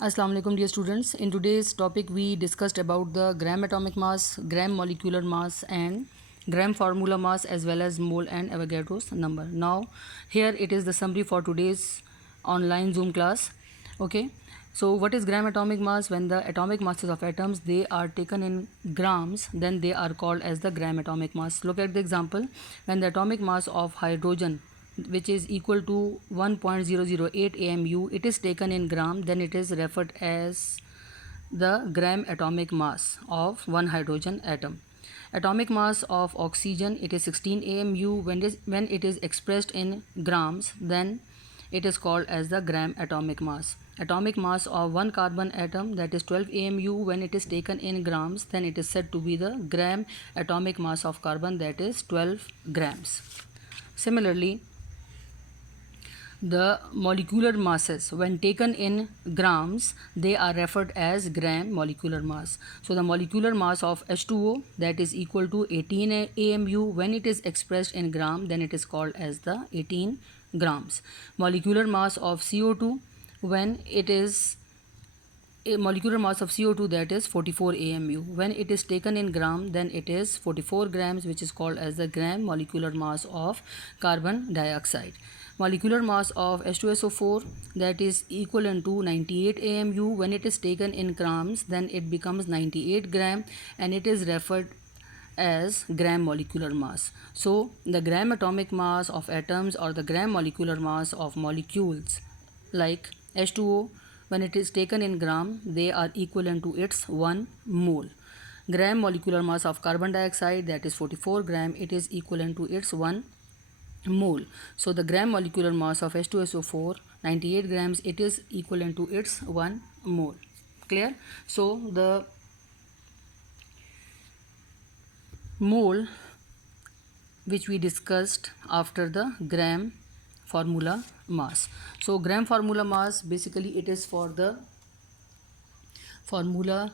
Assalamu alaikum dear students. In today's topic we discussed about the gram atomic mass, gram molecular mass and gram formula mass as well as mole and Avogadro's number. Now here it is the summary for today's online Zoom class. Okay. So what is gram atomic mass? When the atomic masses of atoms they are taken in grams, then they are called as the gram atomic mass. Look at the example. When the atomic mass of hydrogen, which is equal to 1.008 AMU, it is taken in gram, then it is referred as the gram atomic mass of one hydrogen atom. Atomic mass of oxygen, it is 16 AMU. When it is expressed in grams, then it is called as the gram atomic mass. Atomic mass of one carbon atom, that is 12 AMU, when it is taken in grams, then it is said to be the gram atomic mass of carbon, that is 12 grams. Similarly, the molecular masses, when taken in grams, they are referred as gram molecular mass. So the molecular mass of H2O, that is equal to 18 AMU, when it is expressed in gram, then it is called as the 18 grams. Molecular mass of CO2, when it is a molecular mass of CO2, that is 44 AMU. When it is taken in gram, then it is 44 grams, which is called as the gram molecular mass of carbon dioxide. Molecular mass of H2SO4, that is equivalent to 98 AMU. When it is taken in grams, then it becomes 98 gram and it is referred as gram molecular mass. So the gram atomic mass of atoms or the gram molecular mass of molecules like H2O, when it is taken in gram, they are equivalent to its 1 mole. Gram molecular mass of carbon dioxide, that is 44 gram, it is equivalent to its 1 mole. So the gram molecular mass of H2SO4, 98 grams, it is equivalent to its 1 mole. Clear? So the mole which we discussed after the gram formula mass. So gram formula mass, basically it is for the formula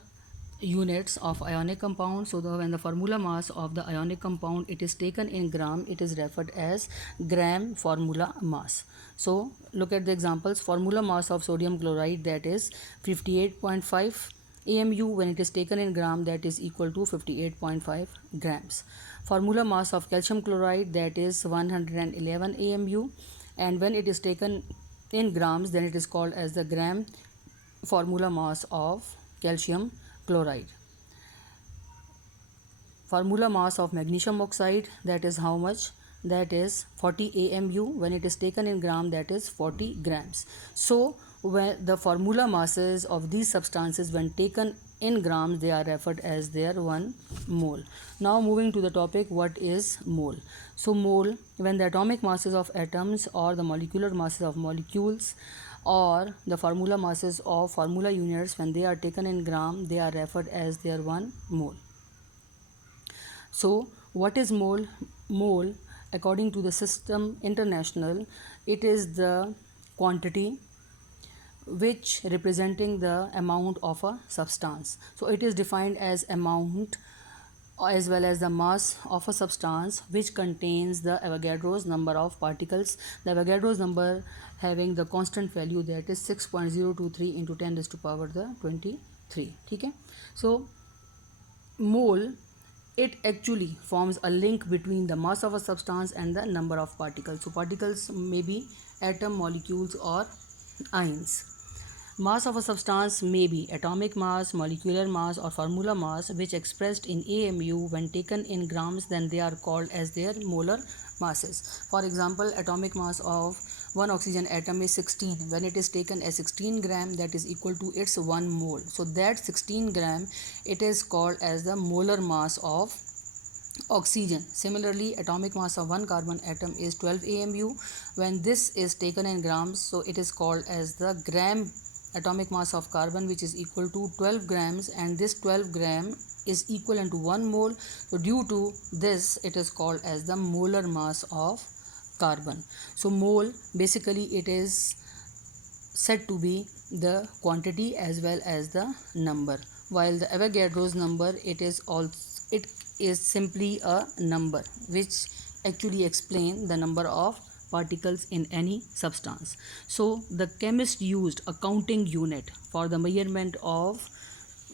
units of ionic compound. So when the formula mass of the ionic compound it is taken in gram, it is referred as gram formula mass. So look at the examples. Formula mass of sodium chloride, that is 58.5 AMU. When it is taken in gram, that is equal to 58.5 grams. Formula mass of calcium chloride, that is 111 AMU, and when it is taken in grams, then it is called as the gram formula mass of calcium chloride. Formula mass of magnesium oxide, that is how much? That is 40 AMU. When it is taken in gram, that is 40 grams. So when the formula masses of these substances when taken in grams, they are referred as their 1 mole. Now moving to the topic, what is mole? So mole, when the atomic masses of atoms or the molecular masses of molecules or the formula masses of formula units, when they are taken in gram, they are referred as their 1 mole. So what is mole? Mole, according to the System International, it is the quantity which representing the amount of a substance. So it is defined as amount as well as the mass of a substance which contains the Avogadro's number of particles. The Avogadro's number having the constant value, that is 6.023 into 10 raised to power the 23. Okay? So mole, it actually forms a link between the mass of a substance and the number of particles. So particles may be atom, molecules or ions. Mass of a substance may be atomic mass, molecular mass or formula mass which expressed in AMU. When taken in grams, then they are called as their molar masses. For example, atomic mass of one oxygen atom is 16. When it is taken as 16 gram, that is equal to its 1 mole. So that 16 gram, it is called as the molar mass of oxygen. Similarly, atomic mass of one carbon atom is 12 AMU. When this is taken in grams, so it is called as the gram atomic mass of carbon, which is equal to 12 grams, and this 12 gram is equivalent to 1 mole. So due to this, it is called as the molar mass of carbon. So mole, basically it is said to be the quantity as well as the number, while the Avogadro's number, it is simply a number which actually explain the number of particles in any substance. So the chemist used a counting unit for the measurement of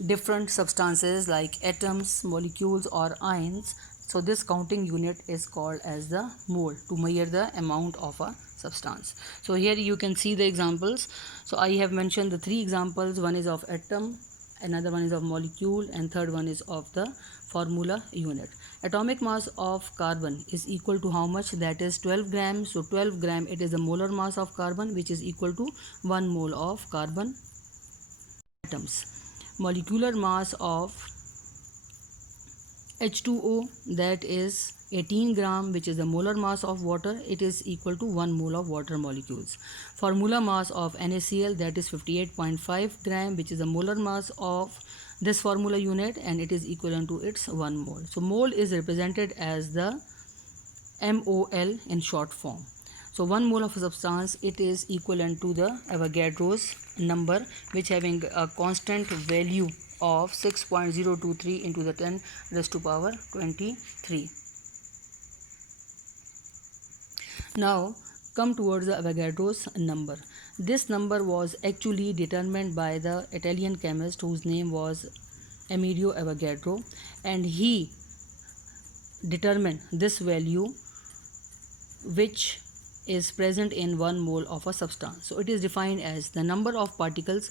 different substances like atoms, molecules or ions. So this counting unit is called as the mole to measure the amount of a substance. So here you can see the examples. So I have mentioned the three examples. One is of atom, another one is of molecule, and third one is of the formula unit. Atomic mass of carbon is equal to how much? That is 12 grams. So 12 gram, it is the molar mass of carbon, which is equal to 1 mole of carbon atoms. Molecular mass of H2O, that is 18 gram, which is the molar mass of water. It is equal to 1 mole of water molecules. Formula mass of NaCl, that is 58.5 gram, which is the molar mass of this formula unit, and it is equivalent to its 1 mole. So mole is represented as the MOL in short form. So 1 mole of a substance, it is equivalent to the Avogadro's number, which having a constant value of 6.023 into the 10 raised to power 23. Now come towards the Avogadro's number. This number was actually determined by the Italian chemist whose name was Amedeo Avogadro, and he determined this value which is present in 1 mole of a substance. So it is defined as the number of particles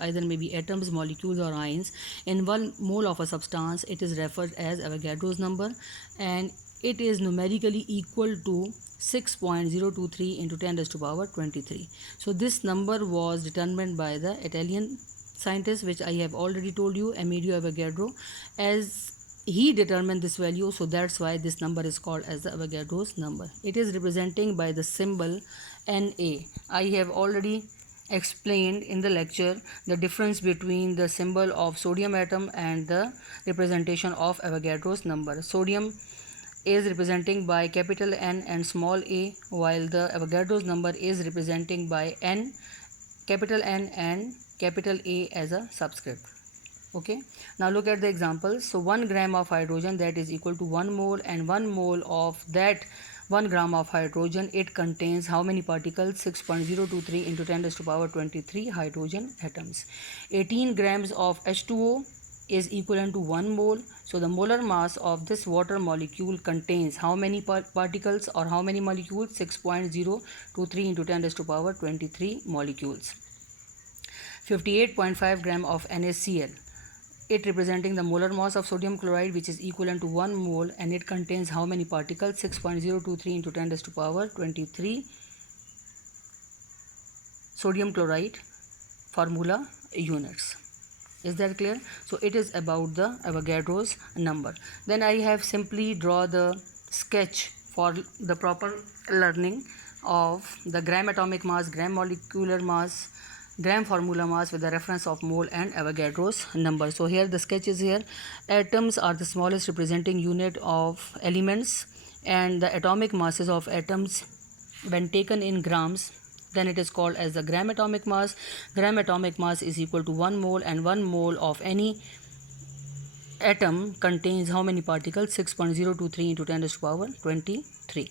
either may be atoms, molecules or ions, in 1 mole of a substance. It is referred as Avogadro's number, and it is numerically equal to 6.023 into 10 raised to power 23. So this number was determined by the Italian scientist, which I have already told you, Amedeo Avogadro, as he determined this value. So that's why this number is called as the Avogadro's number. It is representing by the symbol Na. I have already explained in the lecture the difference between the symbol of sodium atom and the representation of Avogadro's number. Sodium is representing by capital N and small a, while the Avogadro's number is representing by N, capital N and capital A as a subscript. Okay, now look at the examples. So 1 gram of hydrogen, that is equal to 1 mole, and 1 mole of that 1 gram of hydrogen, it contains how many particles? 6.023 into 10 raised to power 23 hydrogen atoms. 18 grams of H2O is equivalent to 1 mole. So the molar mass of this water molecule contains how many particles or how many molecules? 6.023 into 10 raised to power 23 molecules. 58.5 gram of NaCl, it representing the molar mass of sodium chloride, which is equivalent to 1 mole, and it contains how many particles? 6.023 into 10 raised to power 23 sodium chloride formula units. Is that clear? So it is about the Avogadro's number. Then I have simply draw the sketch for the proper learning of the gram atomic mass, gram molecular mass, gram formula mass with the reference of mole and Avogadro's number. So here the sketch is here. Atoms are the smallest representing unit of elements, and the atomic masses of atoms when taken in grams, then it is called as the gram atomic mass. Gram atomic mass is equal to 1 mole, and 1 mole of any atom contains how many particles? 6.023 into 10 raised to power 23.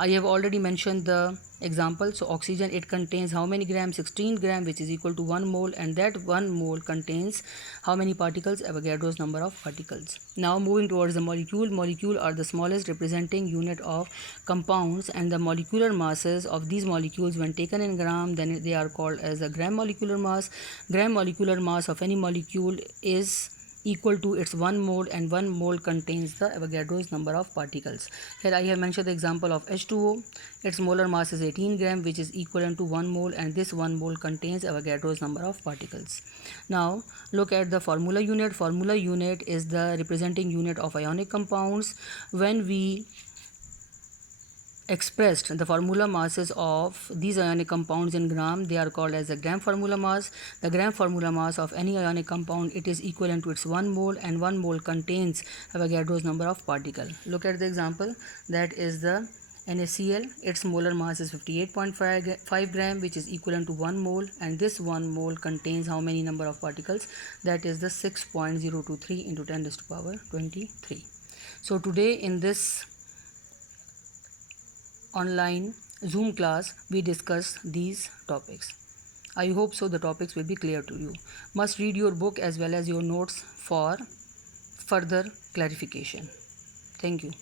I have already mentioned the example. So oxygen, it contains how many grams? 16 gram, which is equal to 1 mole, and that 1 mole contains how many particles? Avogadro's number of particles. Now moving towards the molecule. Molecule are the smallest representing unit of compounds, and the molecular masses of these molecules when taken in gram, then they are called as the gram molecular mass. Gram molecular mass of any molecule is equal to its 1 mole, and 1 mole contains the Avogadro's number of particles. Here I have mentioned the example of H2O. Its molar mass is 18 gram, which is equivalent to 1 mole, and this 1 mole contains Avogadro's number of particles. Now look at the formula unit. Formula unit is the representing unit of ionic compounds. When we expressed the formula masses of these ionic compounds in gram, they are called as the gram formula mass. The gram formula mass of any ionic compound, it is equivalent to its 1 mole, and 1 mole contains Avogadro's number of particles. Look at the example. That is the NaCl. Its molar mass is 58.5 gram, which is equivalent to 1 mole, and this 1 mole contains how many number of particles? That is the 6.023 into 10 raised to power 23. So today in this online Zoom class, we discuss these topics. I hope so the topics will be clear to you. Must read your book as well as your notes for further clarification. Thank you.